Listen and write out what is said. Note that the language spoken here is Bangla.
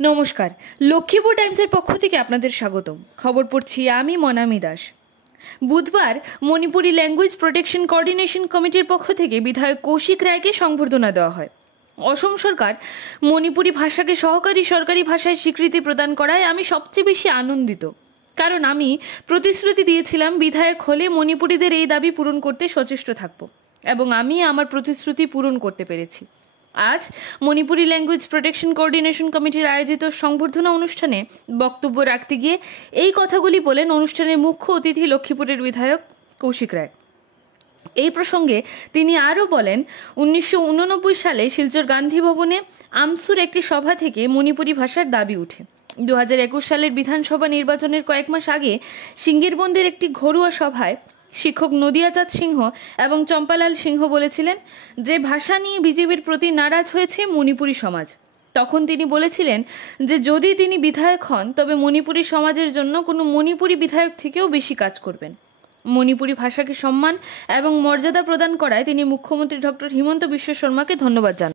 নমস্কার, লক্ষ্মীপুর টাইমসের পক্ষ থেকে আপনাদের স্বাগতম। খবর পড়ছি আমি মনামি দাস। বুধবার মণিপুরি ল্যাঙ্গুয়েজ প্রোটেকশন কোঅর্ডিনেশন কমিটির পক্ষ থেকে বিধায়ক কৌশিক রায়কে সংবর্ধনা দেওয়া হয়। অসম সরকার মণিপুরি ভাষাকে সহকারী সরকারি ভাষায় স্বীকৃতি প্রদান করায় আমি সবচেয়ে বেশি আনন্দিত, কারণ আমি প্রতিশ্রুতি দিয়েছিলাম বিধায়ক হলে মণিপুরীদের এই দাবি পূরণ করতে সচেষ্ট থাকব, এবং আমি আমার প্রতিশ্রুতি পূরণ করতে পেরেছি। আজ মণিপুরি ল্যাঙ্গুয়েজ প্রোটেকশন কোঅর্ডিনেশন কমিটির আয়োজিত সংবর্ধনা অনুষ্ঠানে বক্তব্য রাখতে গিয়ে এই কথাগুলি বলেন অনুষ্ঠানের মুখ্য অতিথি লক্ষ্মীপুরের বিধায়ক কৌশিক রায়। এই প্রসঙ্গে তিনি আরও বলেন, 1989 সালে শিলচর গান্ধী ভবনে আমসুর একটি সভা থেকে মণিপুরি ভাষার দাবি উঠে। 2021 সালের বিধানসভা নির্বাচনের কয়েক মাস আগে সিঙ্গিরবন্দের একটি ঘরোয়া সভায় শিক্ষক নদিয়াচাঁদ সিংহ এবং চম্পালাল সিংহ বলেছিলেন যে ভাষা নিয়ে বিজেপির প্রতি নারাজ হয়েছে মণিপুরী সমাজ। তখন তিনি বলেছিলেন যে যদি তিনি বিধায়ক হন তবে মণিপুরী সমাজের জন্য কোনো মণিপুরী বিধায়ক থেকেও বেশি কাজ করবেন। মণিপুরী ভাষাকে সম্মান এবং মর্যাদা প্রদান করায় তিনি মুখ্যমন্ত্রী ডক্টর হিমন্ত বিশ্ব শর্মাকে ধন্যবাদ জানান।